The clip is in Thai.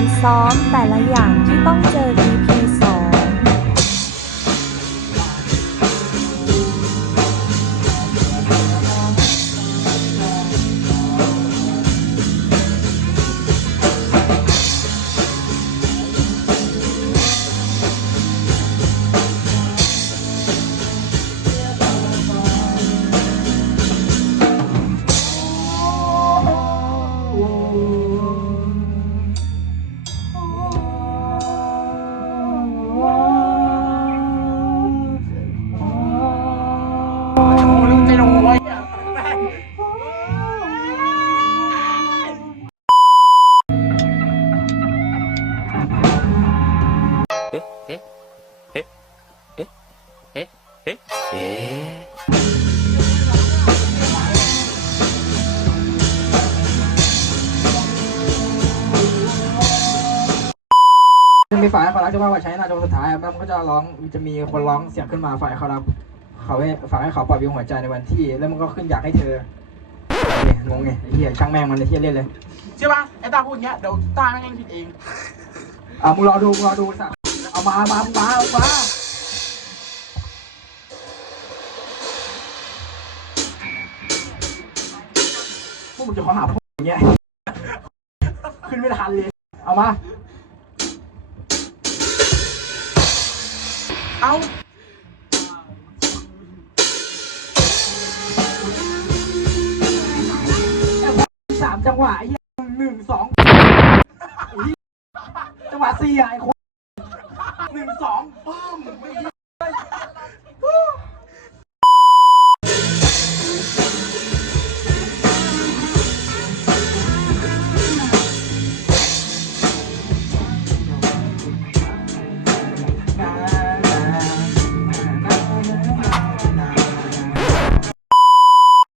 การซ้อมแต่ละอย่างที่ต้องเจอ EP เอ๊ะจะมีฝ่ายฝ่ายรักจะว่าว่าใช้นาจงสุดท้ายมันก็จะร้องจะมีคนร้องเสียงขึ้นมาฝ่ายเขารับเขาให้ฝ่ายให้เขาปล่อยวิวหัวใจในวันที่ แล้วมันก็ขึ้นอยากให้เธองงไงเฮียช่างแม่งมันเลยเฮียเล่นเลยใช่ป่ะไอ้ตาพูดเงี้ยเดี๋ยวตาแม่งผิดเองอะมึงรอดูมึรอดูสักเอามามามามา มึงจะขอหาพวกอย่างเงี้ย ขึ้นไม่ทันเลย เอามา เอาสามจังหวะไอ้เหี้ยหนึ่งสองจังหวะสี่อะไอ้คนหนึ่งสองปึ้ม